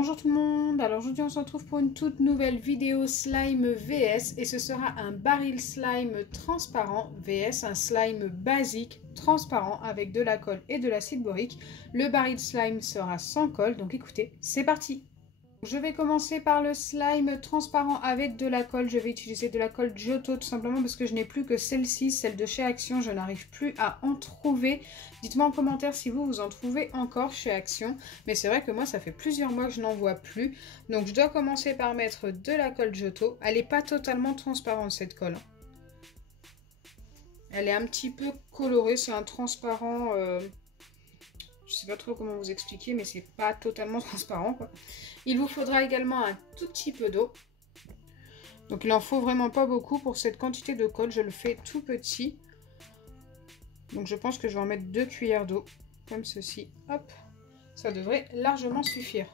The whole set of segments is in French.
Bonjour tout le monde, alors aujourd'hui on se retrouve pour une toute nouvelle vidéo slime vs et ce sera un baril slime transparent vs un slime basique transparent avec de la colle et de l'acide borique. Le baril slime sera sans colle, donc écoutez, c'est parti. Je vais commencer par le slime transparent avec de la colle. Je vais utiliser de la colle Giotto tout simplement parce que je n'ai plus que celle-ci, celle de chez Action. Je n'arrive plus à en trouver. Dites-moi en commentaire si vous en trouvez encore chez Action. Mais c'est vrai que moi, ça fait plusieurs mois que je n'en vois plus. Donc je dois commencer par mettre de la colle Giotto. Elle n'est pas totalement transparente cette colle. Elle est un petit peu colorée. C'est un transparent... Je sais pas trop comment vous expliquer, mais c'est pas totalement transparent, quoi. Il vous faudra également un tout petit peu d'eau. Donc il en faut vraiment pas beaucoup pour cette quantité de colle. Je le fais tout petit. Donc je pense que je vais en mettre 2 cuillères d'eau, comme ceci. Hop, ça devrait largement suffire.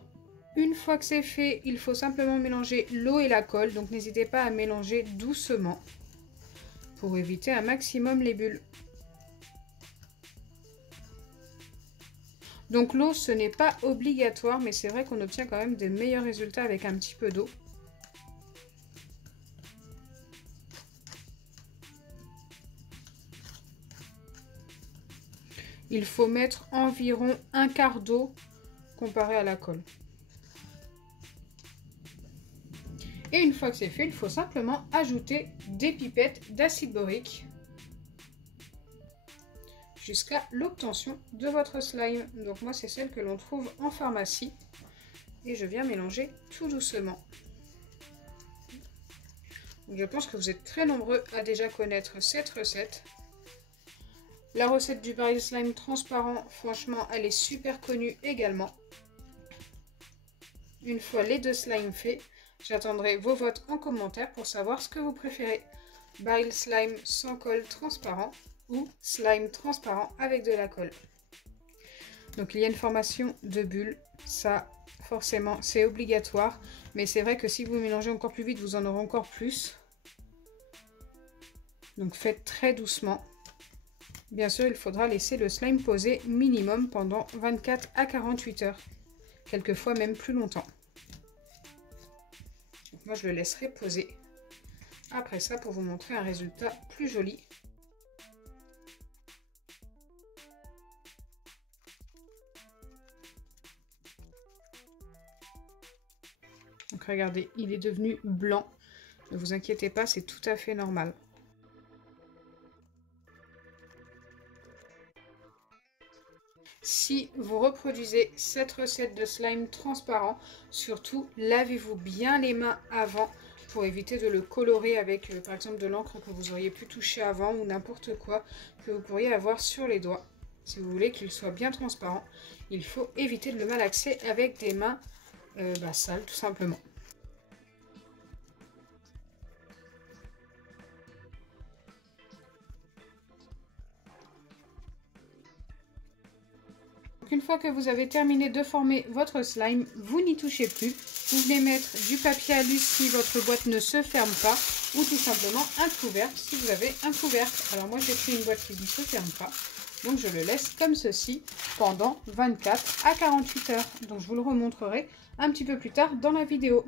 Une fois que c'est fait, il faut simplement mélanger l'eau et la colle. Donc n'hésitez pas à mélanger doucement pour éviter un maximum les bulles. Donc l'eau, ce n'est pas obligatoire, mais c'est vrai qu'on obtient quand même des meilleurs résultats avec un petit peu d'eau. Il faut mettre environ un quart d'eau comparé à la colle. Et une fois que c'est fait, il faut simplement ajouter des pipettes d'acide borique jusqu'à l'obtention de votre slime. Donc moi c'est celle que l'on trouve en pharmacie et je viens mélanger tout doucement. Donc je pense que vous êtes très nombreux à déjà connaître cette recette. La recette du baril slime transparent, franchement elle est super connue également. Une fois les deux slimes faits, j'attendrai vos votes en commentaire pour savoir ce que vous préférez. Baril slime sans colle transparent ou slime transparent avec de la colle. Donc il y a une formation de bulles, ça forcément c'est obligatoire, mais c'est vrai que si vous mélangez encore plus vite, vous en aurez encore plus. Donc faites très doucement. Bien sûr, il faudra laisser le slime poser minimum pendant 24 à 48 heures, quelquefois même plus longtemps. Donc moi je le laisserai poser après ça pour vous montrer un résultat plus joli. Donc regardez, il est devenu blanc. Ne vous inquiétez pas, c'est tout à fait normal. Si vous reproduisez cette recette de slime transparent, surtout lavez-vous bien les mains avant pour éviter de le colorer avec par exemple de l'encre que vous auriez pu toucher avant ou n'importe quoi que vous pourriez avoir sur les doigts. Si vous voulez qu'il soit bien transparent, il faut éviter de le malaxer avec des mains sales tout simplement. Une fois que vous avez terminé de former votre slime, vous n'y touchez plus. Vous venez mettre du papier alu si votre boîte ne se ferme pas ou tout simplement un couvercle si vous avez un couvercle. Alors moi j'ai pris une boîte qui ne se ferme pas, donc je le laisse comme ceci pendant 24 à 48 heures. Donc je vous le remontrerai un petit peu plus tard dans la vidéo.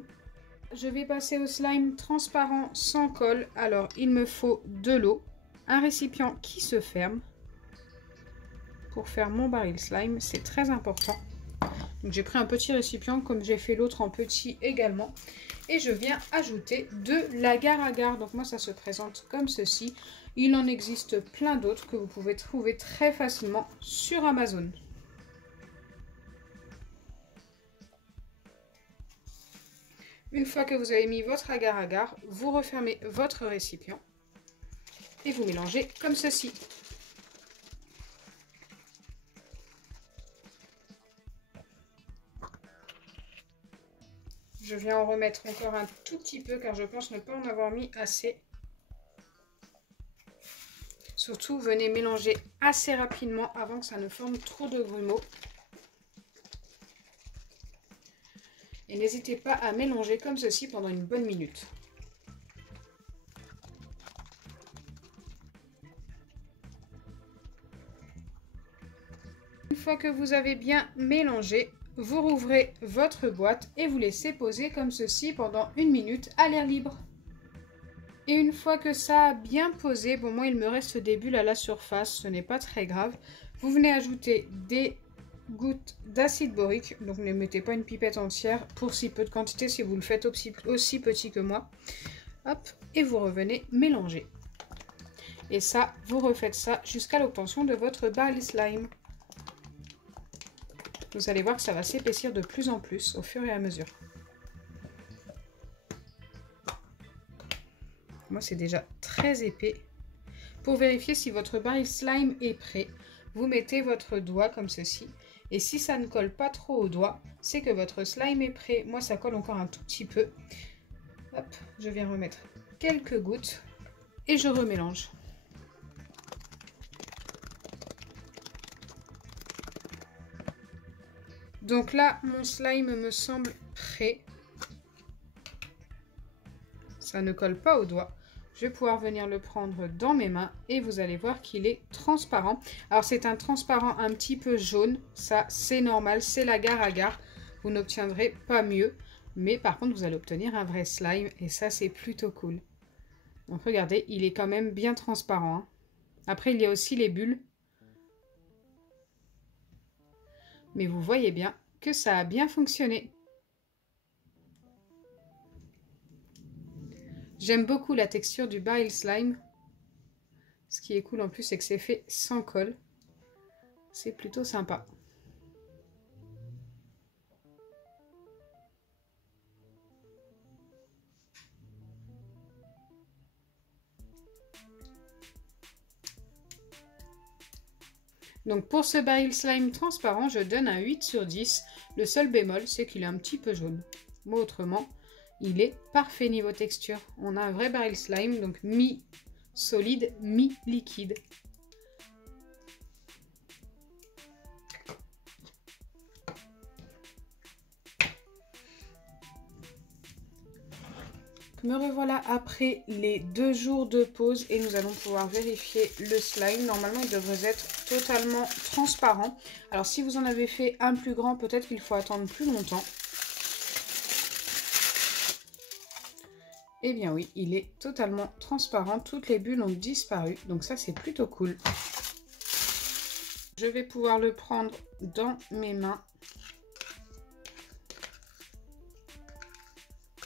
Je vais passer au slime transparent sans colle. Alors il me faut de l'eau, un récipient qui se ferme. Pour faire mon baril slime, c'est très important. Donc j'ai pris un petit récipient comme j'ai fait l'autre en petit également. Et je viens ajouter de l'agar-agar. Donc moi ça se présente comme ceci. Il en existe plein d'autres que vous pouvez trouver très facilement sur Amazon. Une fois que vous avez mis votre agar-agar, vous refermez votre récipient et vous mélangez comme ceci. Je viens en remettre encore un tout petit peu car je pense ne pas en avoir mis assez. Surtout, venez mélanger assez rapidement avant que ça ne forme trop de grumeaux. Et n'hésitez pas à mélanger comme ceci pendant une bonne minute. Une fois que vous avez bien mélangé, vous rouvrez votre boîte et vous laissez poser comme ceci pendant 1 minute à l'air libre. Et une fois que ça a bien posé, bon moi il me reste des bulles à la surface, ce n'est pas très grave. Vous venez ajouter des gouttes d'acide borique, donc ne mettez pas une pipette entière pour si peu de quantité si vous le faites aussi petit que moi. Hop, et vous revenez mélanger. Et ça, vous refaites ça jusqu'à l'obtention de votre baril slime. Vous allez voir que ça va s'épaissir de plus en plus au fur et à mesure. Moi, c'est déjà très épais. Pour vérifier si votre baril slime est prêt, vous mettez votre doigt comme ceci. Et si ça ne colle pas trop au doigt, c'est que votre slime est prêt. Moi, ça colle encore un tout petit peu. Hop, je viens remettre quelques gouttes et je remélange. Donc là, mon slime me semble prêt. Ça ne colle pas au doigt. Je vais pouvoir venir le prendre dans mes mains et vous allez voir qu'il est transparent. Alors c'est un transparent un petit peu jaune. Ça, c'est normal, c'est l'agar-agar. Vous n'obtiendrez pas mieux. Mais par contre, vous allez obtenir un vrai slime et ça, c'est plutôt cool. Donc regardez, il est quand même bien transparent, hein. Après, il y a aussi les bulles. Mais vous voyez bien que ça a bien fonctionné. J'aime beaucoup la texture du baril slime. Ce qui est cool en plus, c'est que c'est fait sans colle. C'est plutôt sympa. Donc pour ce baril slime transparent, je donne un 8 sur 10. Le seul bémol, c'est qu'il est un petit peu jaune. Mais autrement, il est parfait niveau texture. On a un vrai baril slime, donc mi-solide, mi-liquide. Me revoilà après les 2 jours de pause et nous allons pouvoir vérifier le slime. Normalement, il devrait être totalement transparent. Alors, si vous en avez fait un plus grand, peut-être qu'il faut attendre plus longtemps. Eh bien oui, il est totalement transparent. Toutes les bulles ont disparu. Donc ça, c'est plutôt cool. Je vais pouvoir le prendre dans mes mains.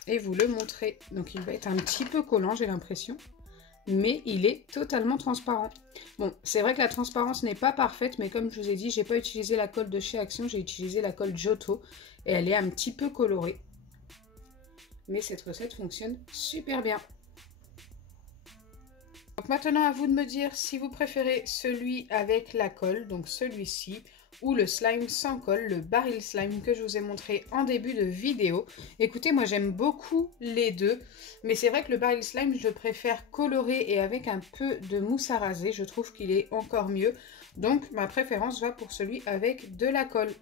Et vous le montrer. Donc il va être un petit peu collant, j'ai l'impression. Mais il est totalement transparent. Bon, c'est vrai que la transparence n'est pas parfaite, mais comme je vous ai dit, j'ai pas utilisé la colle de chez Action, j'ai utilisé la colle Giotto. Et elle est un petit peu colorée. Mais cette recette fonctionne super bien. Donc maintenant, à vous de me dire si vous préférez celui avec la colle, donc celui-ci, ou le slime sans colle, le baril slime que je vous ai montré en début de vidéo. Écoutez, moi j'aime beaucoup les deux, mais c'est vrai que le baril slime, je le préfère coloré et avec un peu de mousse à raser. Je trouve qu'il est encore mieux. Donc ma préférence va pour celui avec de la colle.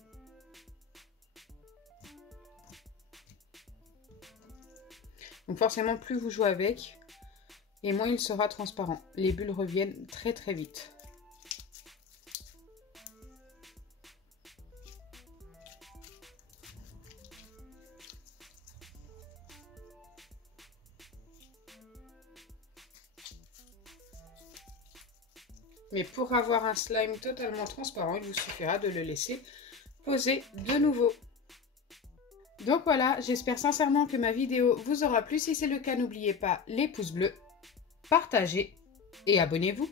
Donc forcément, plus vous jouez avec, et moins il sera transparent. Les bulles reviennent très très vite. Mais pour avoir un slime totalement transparent, il vous suffira de le laisser poser de nouveau. Donc voilà, j'espère sincèrement que ma vidéo vous aura plu. Si c'est le cas, n'oubliez pas les pouces bleus, partagez et abonnez-vous.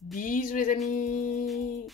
Bisous les amis!